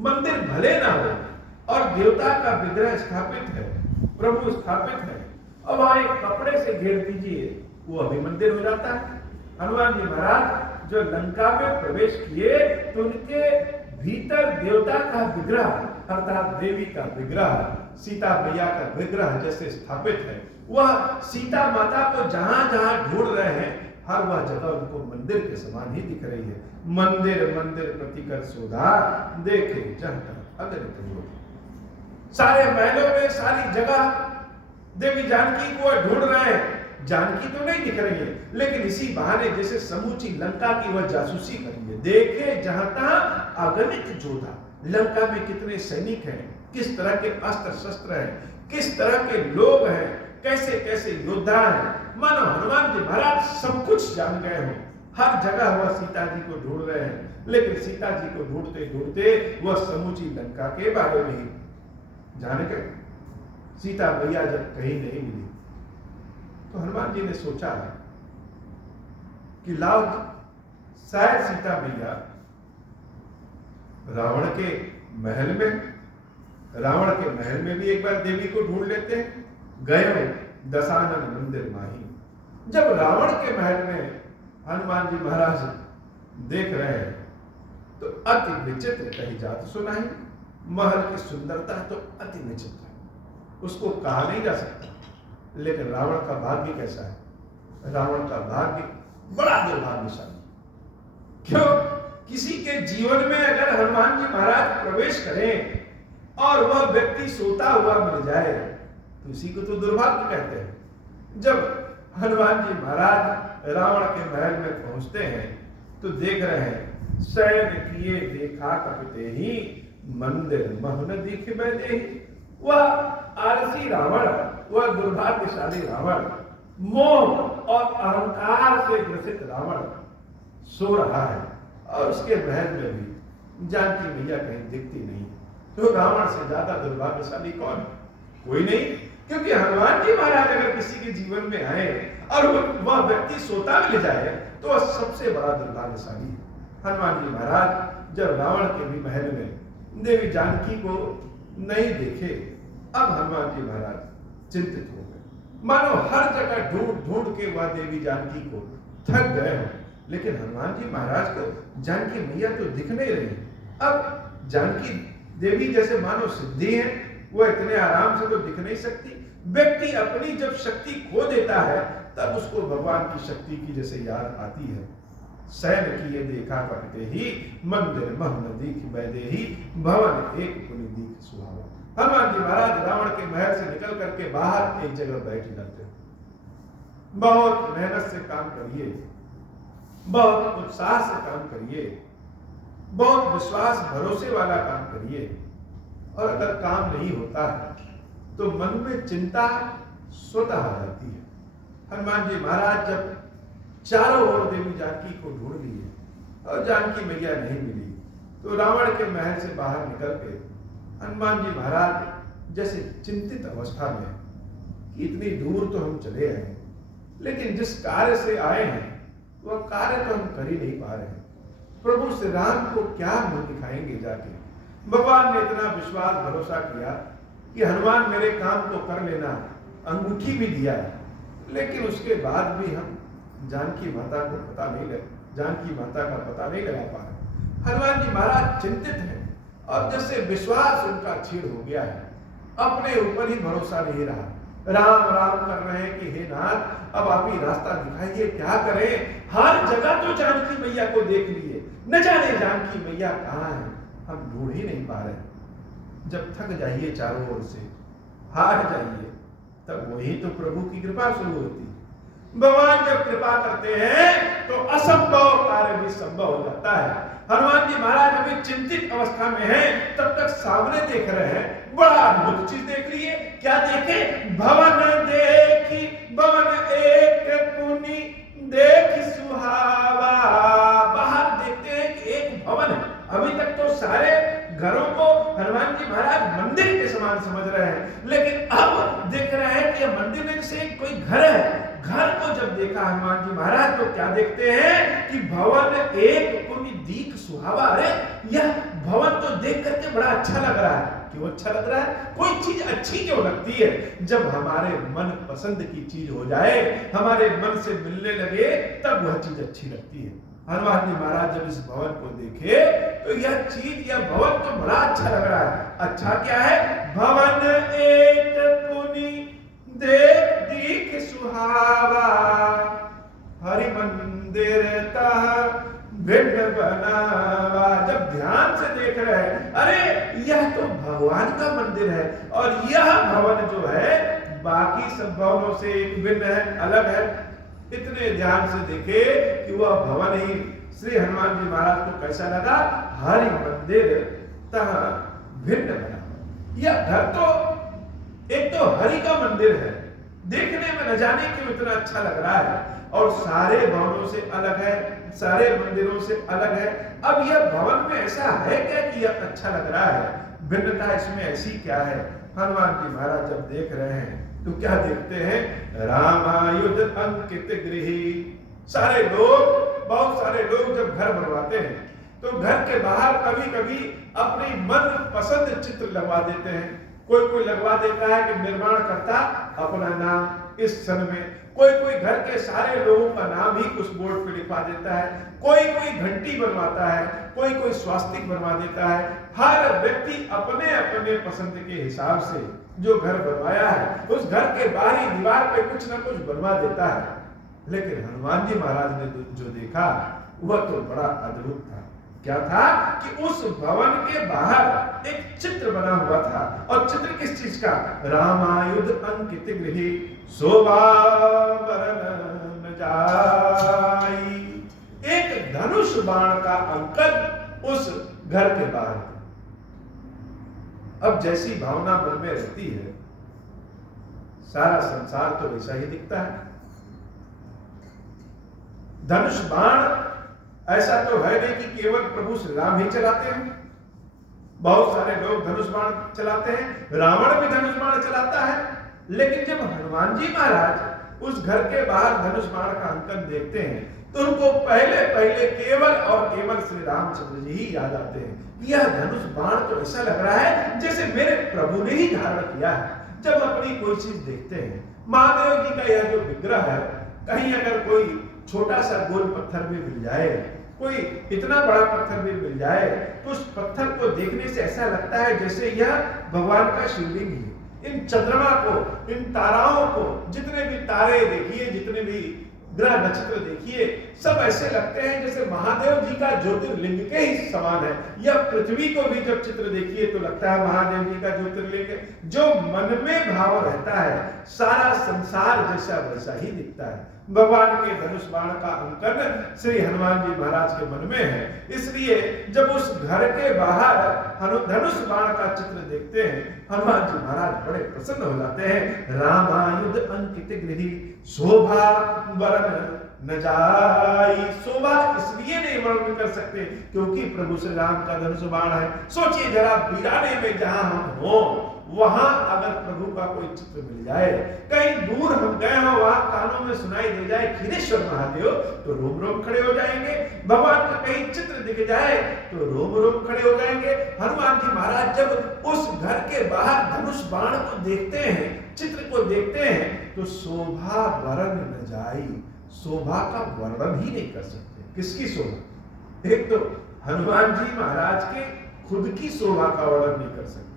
मंदिर भले ना हो और देवता का विग्रह स्थापित है, प्रभु स्थापित है, और वहां एक कपड़े से घेर दीजिए, वो अभी मंदिर हो जाता है। हनुमान जी महाराज जो लंका में प्रवेश किए, तो उनके भीतर देवता का विग्रह अर्थात देवी का विग्रह, सीता मैया का विग्रह जैसे स्थापित है। वह सीता माता को जहां जहां ढूंढ रहे हैं, हर वह जगह उनको मंदिर के समान ही दिख रही है। मंदिर मंदिर प्रतिकर शोधा, देखे जहाँ अगणित जोधा। सारे महलों में, सारी जगह देवी जानकी को ढूंढ रहे हैं। जानकी तो नहीं दिख रही है, लेकिन इसी बहाने जैसे समूची लंका की वह जासूसी कर रही है। देखे जहां तहाँ अगणित जोधा, लंका में कितने सैनिक हैं, किस तरह के अस्त्र शस्त्र हैं, किस तरह के लोग हैं, कैसे कैसे योद्धा हैं। मानो हनुमान जी महाराज सब कुछ जान गए हो। हर जगह वह सीता जी को ढूंढ रहे हैं, लेकिन सीता जी को ढूंढते ढूंढते वह समूची लंका के बारे में ही जान गए। सीता मैया जब कहीं नहीं मिली, तो हनुमान जी ने सोचा कि लाओ, शायद सीता मैया रावण के महल में भी एक बार देवी को ढूंढ लेते हैं। गए दशानन मंदिर माही। जब रावण के महल में हनुमान जी महाराज देख रहे हैं, तो अति विचित्र कही जात सुनाई। महल की सुंदरता तो अति विचित्र है, उसको कहा नहीं जा सकता। लेकिन रावण का भाग्य कैसा है? रावण का भाग्य बड़ा दुर्भाग्यशाली। क्यों? किसी के जीवन में अगर हनुमान जी महाराज प्रवेश करें और वह व्यक्ति सोता हुआ मिल जाए, तो इसी को तो दुर्भाग्य कहते हैं। जब हनुमान जी महाराज रावण के महल में पहुंचते हैं तो देख रहे हैं शयन किए देखा कपते ही मंदिर महन दिख बैठे। वह आलसी रावण, वह दुर्भाग्यशाली रावण, मोह और अहंकार से ग्रसित रावण सो रहा है और उसके महल में भी जानकी मैया कहीं दिखती नहीं। तो रावण से ज्यादा दुर्भाग्यशाली कौन है? कोई नहीं, क्योंकि हनुमान जी महाराज अगर किसी के जीवन में आए और वह व्यक्ति सोता मिल जाए तो वह सबसे बड़ा दुर्भाग्यशाली है। हनुमान जी महाराज जब रावण के भी महल में देवी जानकी को नहीं देखे, अब हनुमान जी महाराज चिंतित हो गए, मानो हर जगह ढूंढ ढूंढ के वह देवी जानकी को थक गए हो, लेकिन हनुमान जी महाराज को जानकी मैया तो दिख नहीं रही। अब जानकी देवी जैसे मानो सिद्धि है, वह इतने आराम से तो दिख नहीं सकती। व्यक्ति अपनी जब शक्ति खो देता है तब उसको भगवान की शक्ति की जैसे याद आती है। शयन किए देखा करते ही मंदिर महन दीख बैदे ही भवन एक पुनि दीख सुहावा। हनुमान जी महाराज रावण के महल से निकल करके बाहर एक जगह बैठ जाते हैं। बहुत मेहनत से काम करिए, बहुत उत्साह से काम करिए, बहुत विश्वास भरोसे वाला काम करिए, और अगर काम नहीं होता है तो मन में चिंता स्वतः आ जाती है। हनुमान जी महाराज जब चारों ओर देवी जानकी को ढूंढ लिए और जानकी मैया नहीं मिली तो रावण के महल से बाहर निकल के हनुमान जी महाराज जैसे चिंतित अवस्था में कि इतनी दूर तो हम चले आए, लेकिन जिस कार्य से आए हैं वह कार्य तो हम कर ही नहीं पा रहे हैं। प्रभु श्री राम को क्या मुंह दिखाएंगे जाके। भगवान ने इतना विश्वास भरोसा किया कि हनुमान मेरे काम को कर लेना, अंगूठी भी दिया, लेकिन उसके बाद भी हम जानकी माता का पता नहीं लगा पा रहे। हनुमान जी महाराज चिंतित हैं और जैसे विश्वास उनका छीड़ हो गया है, अपने ऊपर ही भरोसा नहीं रहा। राम राम कर रहे हैं कि हे नाथ अब आप ही रास्ता दिखाइए, क्या करें। हर जगह तो जानकी मैया को देख लिए, न जाने जानकी मैया कहाँ है, हम ढूंढ ही नहीं पा रहे। जब थक जाइए चारों ओर से, हार जाइए, तब वही तो प्रभु की कृपा शुरू होती है। भगवान जब कृपा करते हैं तो असंभव कार्य भी संभव हो जाता है। हनुमान जी महाराज अभी चिंतित अवस्था में हैं, तब तक सामने देख रहे हैं, बड़ा अद्भुत चीज देख लिए। क्या देखे? भवन देखी भवन एक पुनि देखी सुहावा। बाहर देखते हैं कि एक भवन है। अभी तक तो सारे घरों को हनुमान जी महाराज मंदिर के समान समझ रहे हैं, लेकिन अब देख रहे हैं कि मंदिर में से कोई घर है। घर को जब देखा हनुमान जी महाराज तो क्या देखते हैं कि भवन एक पुनि दीख सुहावा। अरे यह भवन तो देख करके बड़ा अच्छा लग रहा है। क्यों अच्छा लग रहा है? कोई चीज अच्छी क्यों लगती है? जब हमारे मन पसंद की चीज हो जाए, हमारे मन से मिलने लगे, तब वह चीज अच्छी लगती है। हनुमान जी महाराज जब इस भवन को देखे तो यह चीज, यह भवन तो बड़ा अच्छा लग रहा है। अच्छा क्या है? भवन एक पुनि देख दीख सुहावा, हरि मंदिर तह भिन्न बनावा। जब ध्यान से देख रहे हैं, अरे यह तो भगवान का मंदिर है और यह भवन जो है बाकी सब भवनों से एक भिन्न है, अलग है। इतने ध्यान से देखे कि वह भवन ही श्री हनुमान जी महाराज को कैसा लगा? हरि मंदिर तह भिन्न बना। यह घर तो एक तो हरि का मंदिर है, देखने में न जाने क्यों इतना अच्छा लग रहा है, और सारे भवनों से अलग है, सारे मंदिरों से अलग है। अब यह भवन में ऐसा है क्या कि यह अच्छा लग रहा है? भिन्नता इसमें ऐसी क्या है? हनुमान जी महाराज जब देख रहे हैं तो क्या देखते हैं? रामायुध अंकित गृही। सारे लोग, बहुत सारे लोग जब घर बनवाते हैं तो घर के बाहर कभी कभी अपनी मन पसंद चित्र लगवा देते हैं। कोई लगवा देता है कि निर्माण करता अपना नाम इस क्षण में, कोई घर के सारे लोगों का नाम ही उस बोर्ड पे लिखवा देता है, कोई घंटी बनवाता है, कोई स्वास्तिक बनवा देता है। हर व्यक्ति अपने अपने पसंद के हिसाब से जो घर बनवाया है उस घर के बाहरी दीवार पे कुछ ना कुछ बनवा देता है। लेकिन हनुमान जी महाराज ने जो देखा वह तो बड़ा अद्भुत था। क्या था कि उस भवन के बाहर एक चित्र बना हुआ था, और चित्र किस चीज का? रामायुध अंकित गृही शोभा बरन जाई। एक धनुष बाण का अंकन उस घर के बाहर था। अब जैसी भावना मन में रहती है, सारा संसार तो वैसा ही दिखता है। धनुष बाण ऐसा तो है नहीं कि केवल प्रभु श्री राम ही चलाते हैं। बहुत सारे लोग धनुष बाण चलाते हैं, रावण भी धनुष बाण चलाता है। लेकिन जब हनुमान जी महाराज उस घर के बाहर धनुष बाण का अंकन देखते हैं तो उनको पहले पहले केवल और केवल श्री रामचंद्र जी ही याद आते हैं। यह धनुष बाण तो ऐसा लग रहा है जैसे मेरे प्रभु ने ही धारण किया है। जब अपनी कोई चीज देखते हैं, महादेव जी का यह जो विग्रह है, कहीं अगर कोई छोटा सा गोल पत्थर भी मिल जाए, कोई इतना बड़ा पत्थर भी मिल जाए, तो उस पत्थर को देखने से ऐसा लगता है जैसे यह भगवान का शिवलिंग है। इन चंद्रमा को, इन ताराओं को, जितने भी तारे देखिए, जितने भी ग्रह नक्षत्र देखिए, सब ऐसे लगते हैं जैसे महादेव जी का ज्योतिर्लिंग के ही समान है। यह पृथ्वी को भी जब चित्र देखिए तो लगता है महादेव जी का ज्योतिर्लिंग है। जो मन में भाव रहता है, सारा संसार जैसा वैसा ही दिखता है। भगवान के धनुष बाण का अंकन श्री हनुमान जी महाराज के मन में है। इसलिए जब उस घर के बाहर धनुष बाण का चित्र देखते हैं, हनुमान जी महाराज बड़े प्रसन्न हो जाते हैं। रामायुध अंकित गृही शोभा वरन न जाई। शोभा इसलिए नहीं वर्णन कर सकते क्योंकि प्रभु श्री राम का धनुष बाण है। सोचिए जरा, वीराने में जहां हम हो, वहां अगर प्रभु का कोई चित्र मिल जाए, कहीं दूर हम गए हो, वहां कानों में सुनाई दे जाए खीरेश्वर महादेव, तो रोम रोम खड़े हो जाएंगे। भगवान का कहीं चित्र दिख जाए तो रोम रोम खड़े हो जाएंगे। हनुमान जी महाराज जब उस घर के बाहर धनुष बाण को देखते हैं, चित्र को देखते हैं, तो शोभा वरन न जाई। शोभा का वर्णन ही नहीं कर सकते। किसकी शोभा? एक तो हनुमान जी महाराज के खुद की शोभा का वर्णन नहीं कर सकते,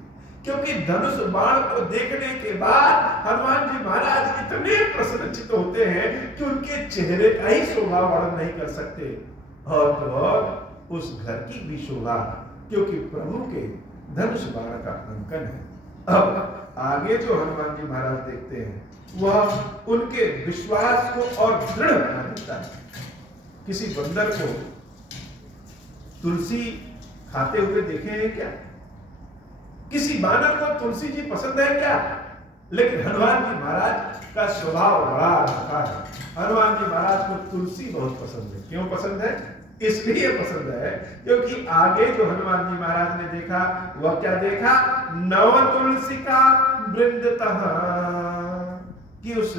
क्योंकि धनुष बाण को देखने के बाद हनुमान जी महाराज इतने प्रसन्नचित्त होते हैं कि उनके चेहरे का ही शोभा वर्णन नहीं कर सकते। और तो और उस घर की भी शोभा, क्योंकि प्रभु के धनुष बाण का अंकन है। अब आगे जो हनुमान जी महाराज देखते हैं वह उनके विश्वास को और दृढ़ बना देता है। किसी बंदर को तुलसी खाते हुए देखे हैं क्या? किसी बानर को तुलसी जी पसंद है क्या? लेकिन हनुमान जी महाराज का स्वभाव बड़ा अनोखा है। हनुमान जी महाराज को तुलसी बहुत पसंद है। क्यों पसंद है? इसलिए पसंद है क्योंकि आगे जो हनुमान जी महाराज ने देखा वह क्या देखा? नव तुलसी का वृंदतः, कि उस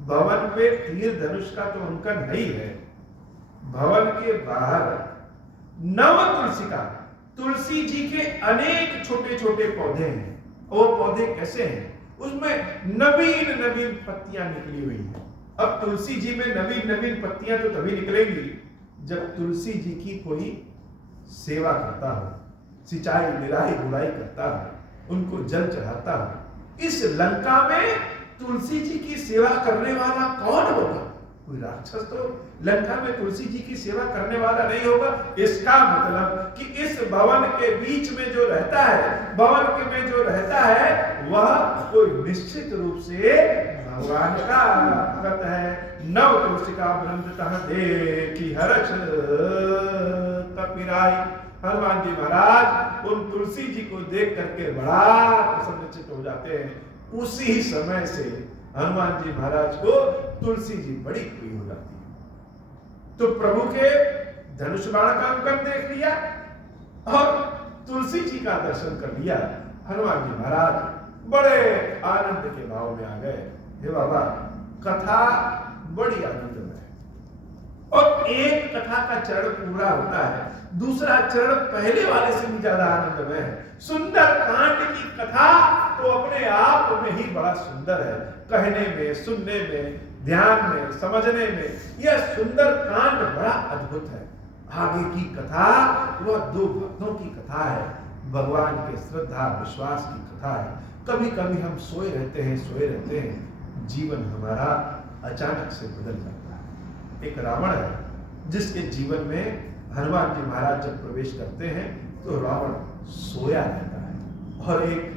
भवन में तीर धनुष का तो अंकन है ही है। भवन के बाहर नव तुलसी का, तुलसी जी के अनेक छोटे छोटे पौधे हैं। वो पौधे कैसे हैं? उसमें नवीन नवीन पत्तियां निकली हुई हैं। अब तुलसी जी में नवीन नवीन पत्तियां तो तभी निकलेंगी जब तुलसी जी की कोई सेवा करता हो, सिंचाई निराई गुड़ाई करता हो, उनको जल चढ़ाता हो। इस लंका में तुलसी जी की सेवा करने वाला कौन होगा? कोई राक्षस तो लंका में तुलसी जी की सेवा करने वाला नहीं होगा। इसका मतलब कि इस भवन के बीच में जो रहता है, भवन के में जो रहता है, वह कोई निश्चित रूप से भगवान का भक्त है। नव तुलसी का वृंदतः देखी हर्ष तपिराई। हनुमान जी महाराज उन तुलसी जी को देख करके बड़ा प्रसन्नचित्त हो जाते हैं। उसी समय से हनुमान जी महाराज को तुलसी जी बड़ी प्रिय हो जाती है। तो प्रभु के धनुष बाण का अंकन देख लिया और तुलसी जी का दर्शन कर लिया। हनुमान जी महाराज बड़े आनंद के भाव में आ गए। हे बाबा, कथा बड़ी आनंदमय है और एक कथा का चरण पूरा होता है, दूसरा चरण पहले वाले से भी ज्यादा आनंदमय है। सुंदर कांड की कथा तो अपने आप में ही बड़ा सुंदर है। कहने में, सुनने में, ध्यान में, समझने में यह सुंदर कांड बड़ा अद्भुत है। आगे की कथा वह दो भक्तों की कथा है, भगवान के श्रद्धा विश्वास की कथा है। कभी कभी हम सोए रहते हैं, जीवन हमारा अचानक से बदल जाता है। एक रावण है जिसके जीवन में हनुमान जी महाराज जब प्रवेश करते हैं तो रावण सोया रहता है, और एक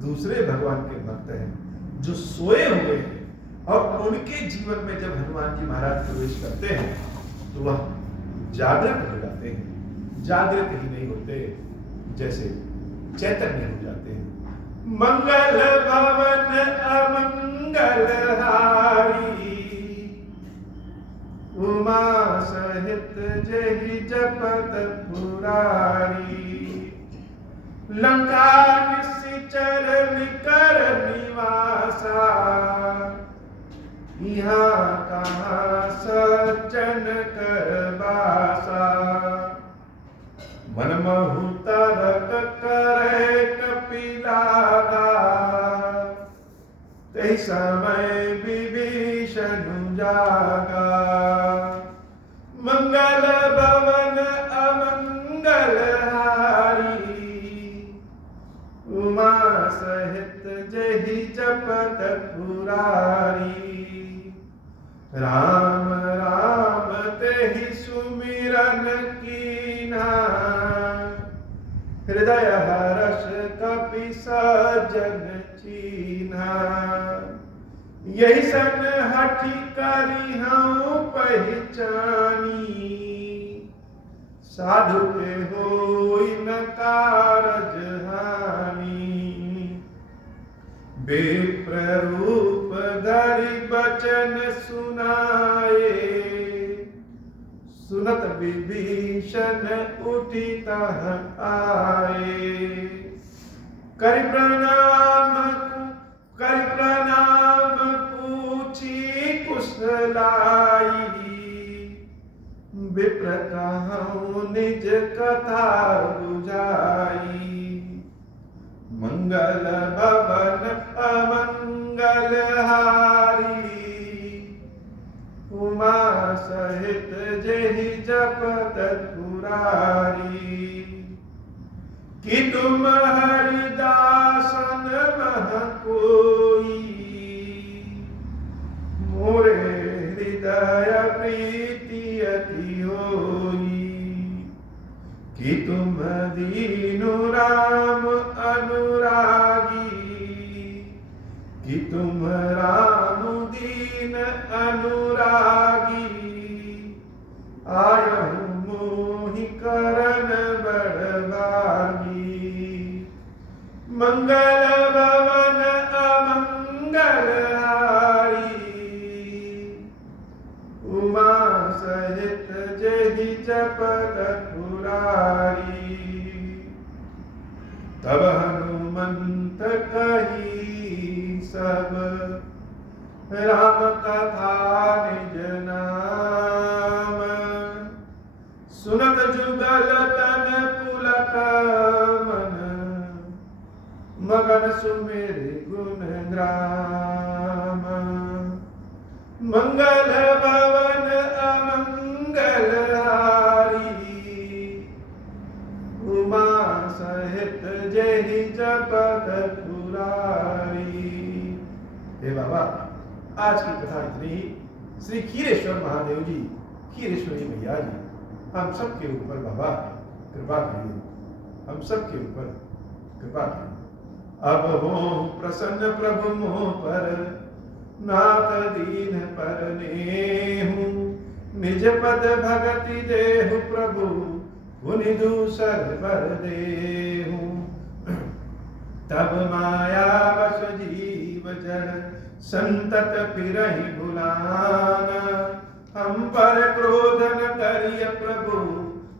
दूसरे भगवान के भक्त हैं जो सोए हुए हैं और उनके जीवन में जब हनुमान जी महाराज प्रवेश करते हैं तो वह जागृत हो जाते हैं। जागृत ही नहीं होते, जैसे चैतन्य हो जाते हैं। मंगल भवन अमंगल हारी, उमा सहित जहि जपत पुरारी। लंका निश्चर निकर निवासा, यहाँ कहाँ सज्जन कर बासा। मनमहु तरक करे कपिलागा, तहि समय विभीषण जागा। मंगल भवन अमंगल हारी, उमा सहित जहि जपत पुरारी। राम राम तेहि सुमिरन कीन्हा, हृदय हर्ष कपि सज्जन चीन्हा। यही सन हठि करी हूँ पहचानी, साधु के होई न कारज हानि। विप्र रूप धरि बचन सुनाए, सुनत विभीषण उठी तह आए। करि प्रणाम पूछी कुशलाई, विप्र कहूँ निज कथा बुझाई। मंगल भवन अमंगल हारी, उमा सहित जहि जपत पुरारी। कि तुम हरिदासन मह कोई, मोरे हृदय प्रीति अति होई। कि तुम दीनु राम अनुरागी, कि तुम राम दीन अनुरागी। आयहु मोहि करन बड़भागी, मंगल भवन अमंगल हारी। उमा सहित जहि जपत पुरारी। तब हनुमंत कही सब, राम कथा निज नाम। सुनत जुगल तन पुलक मन, मगन सुमेरि गुण ग्राम। मंगल भवन अमंगल हारी, उमा सहित जहि जपत पुरारी। हे बाबा, आज की कथा इतनी ही। श्री खीरेश्वर महादेव जी, खीरेश्वरी मैया जी, हम सबके ऊपर बाबा कृपा करिए, हम सबके ऊपर कृपा करिए। अब हो प्रसन्न प्रभु मोह पर, नाथ दीन पर नेहु। निज पद भगति देहु प्रभु, पुनि दूसर बर देहु। तब माया वश जीव जड़, संतत फिरहि भुलाना। हम पर क्रोध न करिय प्रभु,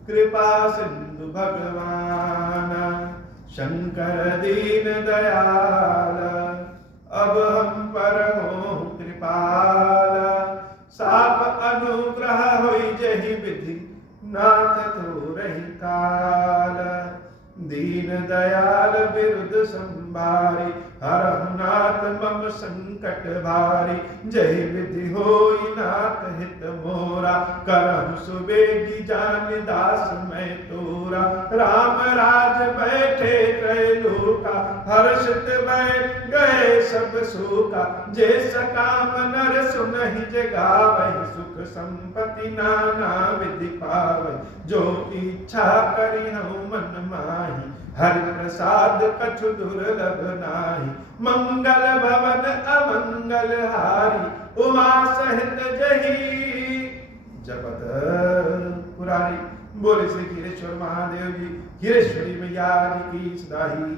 कृपा सिंधु भगवान। शंकर दीन दयाल, अब हम पर हो कृपाल। साप अनुग्रह होई जहि विधि, नाथ थोरहि काल। दीन दयाल बिरुद संभारी, हरहु नाथ मम संकट भारी। जय विधि होई नाथ हित मोरा, करहु सुबेगी जान दास मैं तोरा। राम राज बैठे त्रैलोका, हर्षित बैठ गए सब शोका। जे सकाम नर सुनहि, जे गावहि सुख सुख संपत्ति नाना विधि पावै, जो इच्छा करी हूँ मन माही, हरि प्रसाद कछु दुर्लभ नाही, मंगल भवन अमंगल हारी, उमा सहित जही जपत पुरारी। बोले श्री खीरेश्वर महादेव जी, खीरेश्वरी मैया की सदाही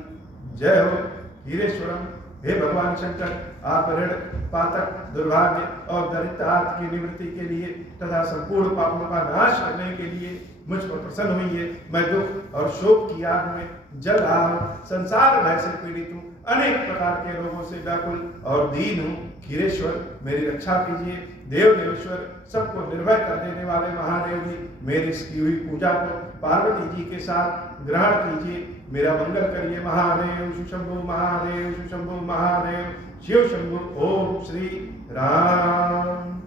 जय हो। खीरेश्वरम, हे भगवान शंकर, आप ऋण पातक दुर्भाग्य और दरिद्रता की निवृत्ति के लिए तथा संपूर्ण पापों का नाश करने के लिए मुझ पर प्रसन्न हुई है। मैं दुख और शोक की आग में जल रहा हूँ, संसार भय से पीड़ित हूँ, अनेक प्रकार के रोगों से व्याकुल और दीन हूँ। खीरेश्वर, मेरी रक्षा कीजिए। देव देवेश्वर, सबको निर्भय कर देने वाले महादेव जी, मेरी इसकी हुई पूजा को पार्वती जी के साथ ग्रहण कीजिए। मेरा मंगल करिए महादेव। शुशंभु महादेव, शुशंभु महादेव, शिव शंभु। ओम श्री राम।